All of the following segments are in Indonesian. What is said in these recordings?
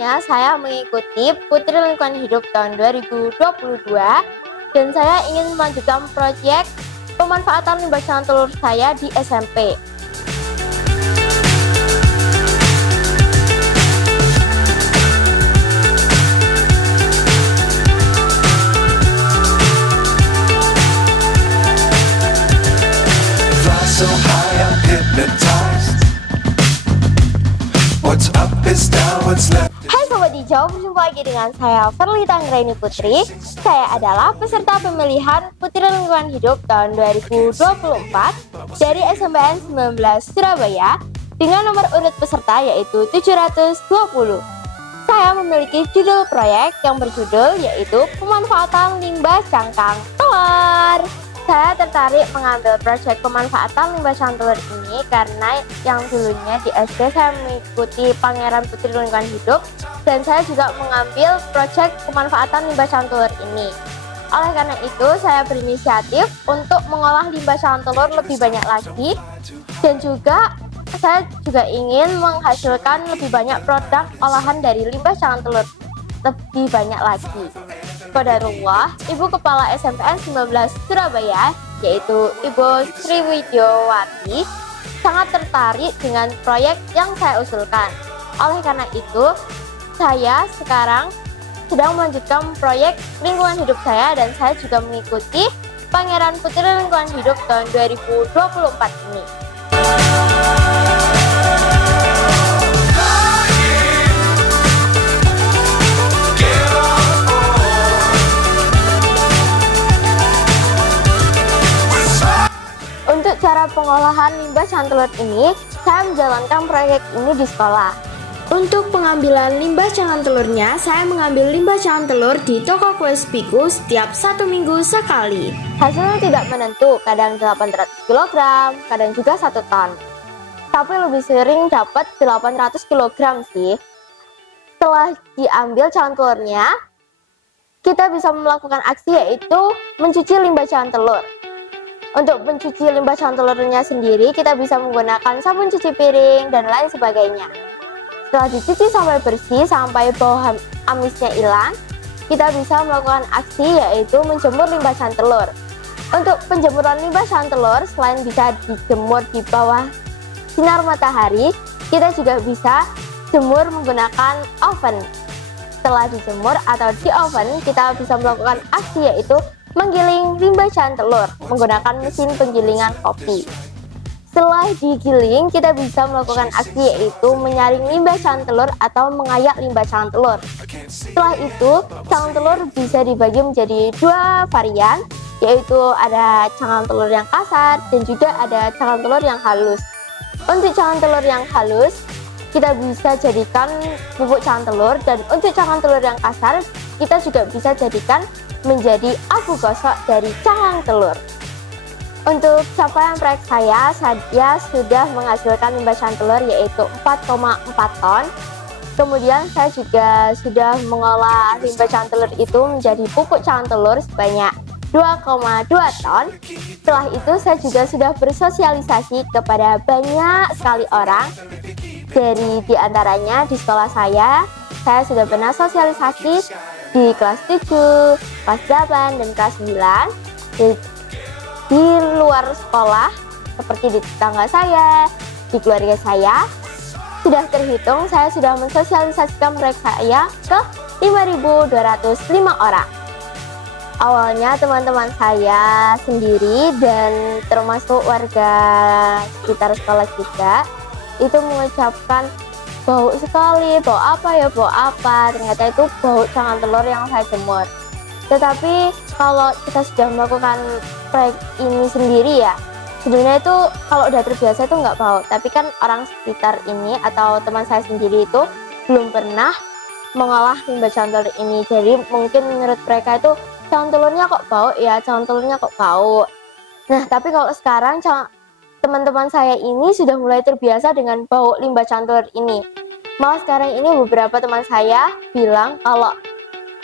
Awalnya saya mengikuti Putri Lingkungan Hidup tahun 2022 dan saya ingin melanjutkan proyek pemanfaatan limbah cawan telur saya di SMP. So high, I'm hypnotized. What's up is down, what's left. Hai Sobat Hijau, berjumpa lagi dengan saya Ferlita Anggraini Putri. Saya adalah peserta pemilihan Putri Lingkungan Hidup tahun 2024 dari SMPN 19 Surabaya dengan nomor urut peserta yaitu 720. Saya memiliki judul proyek yang berjudul yaitu pemanfaatan limbah cangkang telur. Saya tertarik mengambil proyek pemanfaatan limbah cangkang telur ini karena yang dulunya di SD saya mengikuti Pangeran Putri Lingkungan Hidup dan saya juga mengambil proyek pemanfaatan limbah cangkang telur ini. Oleh karena itu saya berinisiatif untuk mengolah limbah cangkang telur lebih banyak lagi dan juga saya juga ingin menghasilkan lebih banyak produk olahan dari limbah cangkang telur lebih banyak lagi. Qadarullah, Ibu Kepala SMPN 19 Surabaya, yaitu Ibu Sri Widyawati, sangat tertarik dengan proyek yang saya usulkan. Oleh karena itu, saya sekarang sedang melanjutkan proyek lingkungan hidup saya dan saya juga mengikuti Pangeran Putri Lingkungan Hidup tahun 2024 ini. Untuk cara pengolahan limbah cangkang telur ini, saya menjalankan proyek ini di sekolah. Untuk pengambilan limbah cangkang telurnya, saya mengambil limbah cangkang telur di toko kue Spiku setiap 1 minggu sekali. Hasilnya tidak menentu, kadang 800 kg, kadang juga 1 ton. Tapi lebih sering dapat 800 kg sih. Setelah diambil cangkang telurnya, kita bisa melakukan aksi yaitu mencuci limbah cangkang telur. Untuk mencuci limbah cangkang telurnya sendiri, kita bisa menggunakan sabun cuci piring dan lain sebagainya. Setelah dicuci sampai bersih, sampai bau amisnya hilang, kita bisa melakukan aksi yaitu menjemur limbah cangkang telur. Untuk penjemuran limbah cangkang telur, selain bisa dijemur di bawah sinar matahari, kita juga bisa jemur menggunakan oven. Setelah dijemur atau di oven, kita bisa melakukan aksi yaitu menggiling limbah cangkang telur menggunakan mesin penggilingan kopi. Setelah digiling, kita bisa melakukan aksi yaitu menyaring limbah cangkang telur atau mengayak limbah cangkang telur. Setelah itu, cangkang telur bisa dibagi menjadi 2 varian, yaitu ada cangkang telur yang kasar dan juga ada cangkang telur yang halus. Untuk cangkang telur yang halus, kita bisa jadikan bubuk cangkang telur, dan untuk cangkang telur yang kasar, kita juga bisa jadikan menjadi abu gosok dari cangkang telur. Untuk capaian proyek saya sudah menghasilkan limbah cangkang telur yaitu 4,4 ton. Kemudian saya juga sudah mengolah limbah cangkang telur itu menjadi pupuk cangkang telur sebanyak 2,2 ton. Setelah itu saya juga sudah bersosialisasi kepada banyak sekali orang. Di antaranya di sekolah saya sudah pernah sosialisasi di kelas 7, kelas 8, dan kelas 9. Di luar sekolah, seperti di tetangga saya, di keluarga saya, sudah terhitung saya sudah mensosialisasikan proyek saya ke 5.205 orang. Awalnya teman-teman saya sendiri dan termasuk warga sekitar sekolah juga itu mengucapkan, bau sekali, bau apa ya, bau apa. Ternyata itu bau cangkang telur yang saya jemur. Tetapi kalau kita sudah melakukan proyek ini sendiri ya, sebenarnya itu kalau udah terbiasa itu nggak bau. Tapi kan orang sekitar ini atau teman saya sendiri itu belum pernah mengolah limbah cangkang telur ini. Jadi mungkin menurut mereka itu cangkang telurnya kok bau ya, cangkang telurnya kok bau. Nah, tapi kalau sekarang teman-teman saya ini sudah mulai terbiasa dengan bau limbah cangkang telur ini. Malah sekarang ini beberapa teman saya bilang kalau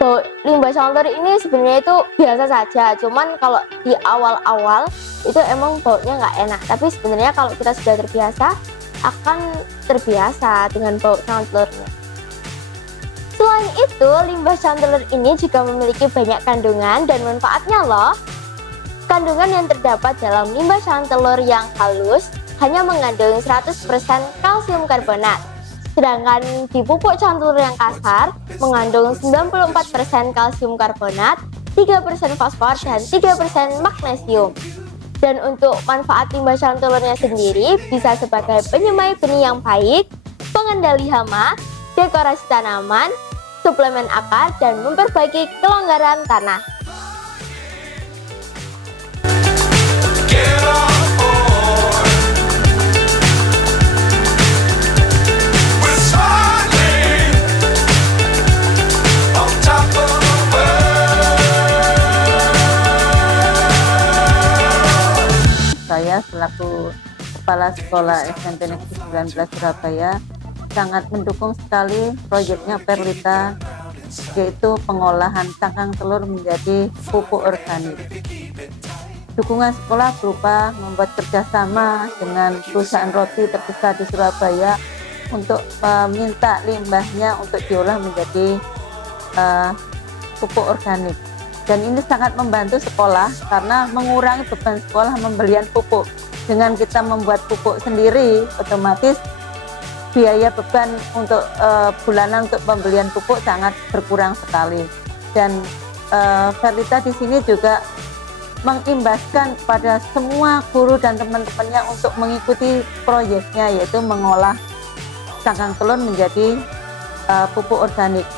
bau limbah cangkang telur ini sebenarnya itu biasa saja. Cuman kalau di awal-awal itu emang baunya nggak enak. Tapi sebenarnya kalau kita sudah terbiasa, akan terbiasa dengan bau cangkang telurnya. Selain itu, limbah cangkang telur ini juga memiliki banyak kandungan dan manfaatnya loh. Kandungan yang terdapat dalam limbah cangkang telur yang halus hanya mengandung 100% kalsium karbonat. Sedangkan di pupuk cangkang telur yang kasar mengandung 94% kalsium karbonat, 3% fosfor, dan 3% magnesium. Dan untuk manfaat limbah cangkang telurnya sendiri bisa sebagai penyemai benih yang baik, pengendali hama, dekorasi tanaman, suplemen akar, dan memperbaiki kelonggaran tanah. Get on board. We're smiling on top of the world. Saya selaku Kepala Sekolah SMP Negeri 19 Surabaya sangat mendukung sekali proyeknya Perlita, yaitu pengolahan cangkang telur menjadi pupuk organik. Dukungan sekolah berupa membuat kerjasama dengan perusahaan roti terbesar di Surabaya untuk meminta limbahnya untuk diolah menjadi pupuk organik. Dan ini sangat membantu sekolah karena mengurangi beban sekolah membelian pupuk. Dengan kita membuat pupuk sendiri, otomatis biaya beban untuk bulanan untuk pembelian pupuk sangat berkurang sekali. Dan Perlita di sini juga mengimbaskan kepada semua guru dan teman-temannya untuk mengikuti proyeknya, yaitu mengolah cangkang telur menjadi pupuk organik.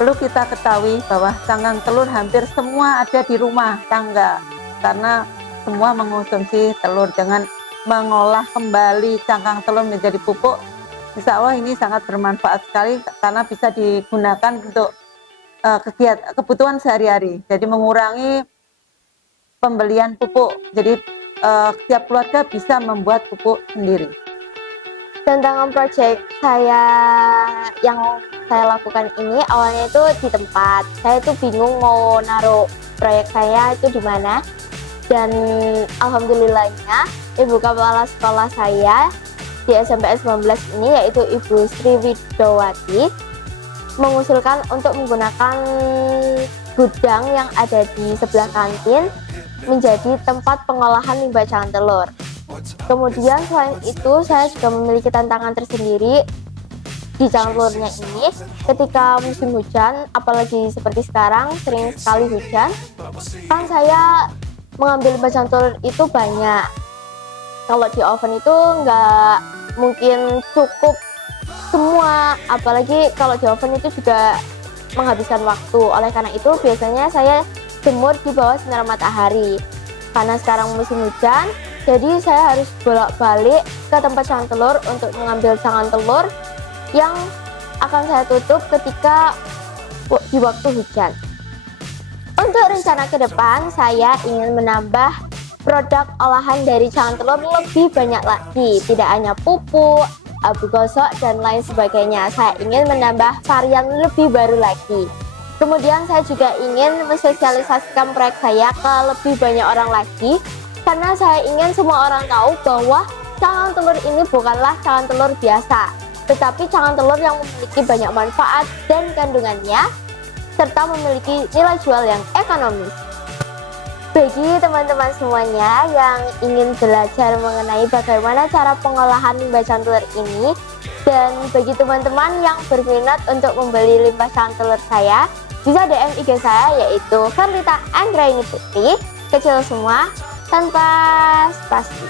Perlu kita ketahui bahwa cangkang telur hampir semua ada di rumah tangga, karena semua mengonsumsi telur. Dengan mengolah kembali cangkang telur menjadi pupuk, insya Allah ini sangat bermanfaat sekali karena bisa digunakan untuk kebutuhan sehari-hari. Jadi mengurangi pembelian pupuk. Jadi setiap keluarga bisa membuat pupuk sendiri. Tentang proyek yang saya lakukan ini, awalnya itu di tempat. Saya itu bingung mau naruh proyek saya itu di mana. Dan alhamdulillahnya Ibu Kepala Sekolah saya di SMPN 19 ini, yaitu Ibu Sri Widowati, mengusulkan untuk menggunakan gudang yang ada di sebelah kantin menjadi tempat pengolahan limbah cangkang telur. Kemudian selain itu saya juga memiliki tantangan tersendiri di cangkang telurnya ini. Ketika musim hujan, apalagi seperti sekarang sering sekali hujan, kan saya mengambil limbah cangkang telur itu banyak. Kalau di oven itu nggak mungkin cukup semua, apalagi kalau di oven itu juga menghabiskan waktu. Oleh karena itu biasanya saya jemur di bawah sinar matahari. Karena sekarang musim hujan, jadi saya harus bolak-balik ke tempat cangkang telur untuk mengambil cangkang telur yang akan saya tutup ketika di waktu hujan. Untuk rencana ke depan, saya ingin menambah produk olahan dari cangkang telur lebih banyak lagi. Tidak hanya pupuk, abu gosok, dan lain sebagainya. Saya ingin menambah varian lebih baru lagi. Kemudian saya juga ingin mensosialisasikan proyek saya ke lebih banyak orang lagi, karena saya ingin semua orang tahu bahwa cangkang telur ini bukanlah cangkang telur biasa, tetapi cangkang telur yang memiliki banyak manfaat dan kandungannya, serta memiliki nilai jual yang ekonomis. Bagi teman-teman semuanya yang ingin belajar mengenai bagaimana cara pengolahan limbah cangkang telur ini, dan bagi teman-teman yang berminat untuk membeli limbah cangkang telur saya, bisa DM IG saya, yaitu Perlita Anggraini Putri, kecil semua, tanpa spasi.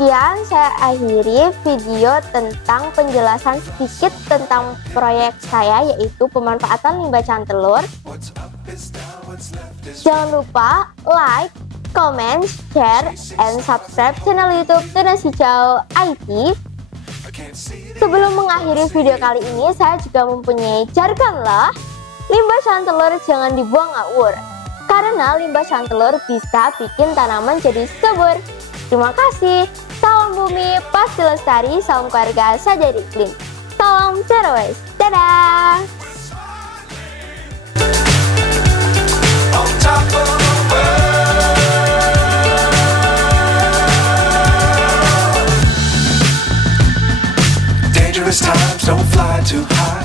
Sekian saya akhiri video tentang penjelasan sedikit tentang proyek saya, yaitu pemanfaatan limbah cangkang telur. Jangan lupa like, comment, share, and subscribe channel YouTube Tunas Hijau IT. Sebelum mengakhiri video kali ini, saya juga mempunyai jargon loh. Limbah cangkang telur jangan dibuang ngawur. karena limbah cawan telur bisa bikin tanaman jadi subur. Terima kasih. Salam bumi, pasti lestari, salam keluarga, saja iklim. Salam zero waste. Dadah! On top of the world. Dangerous times, don't fly too high.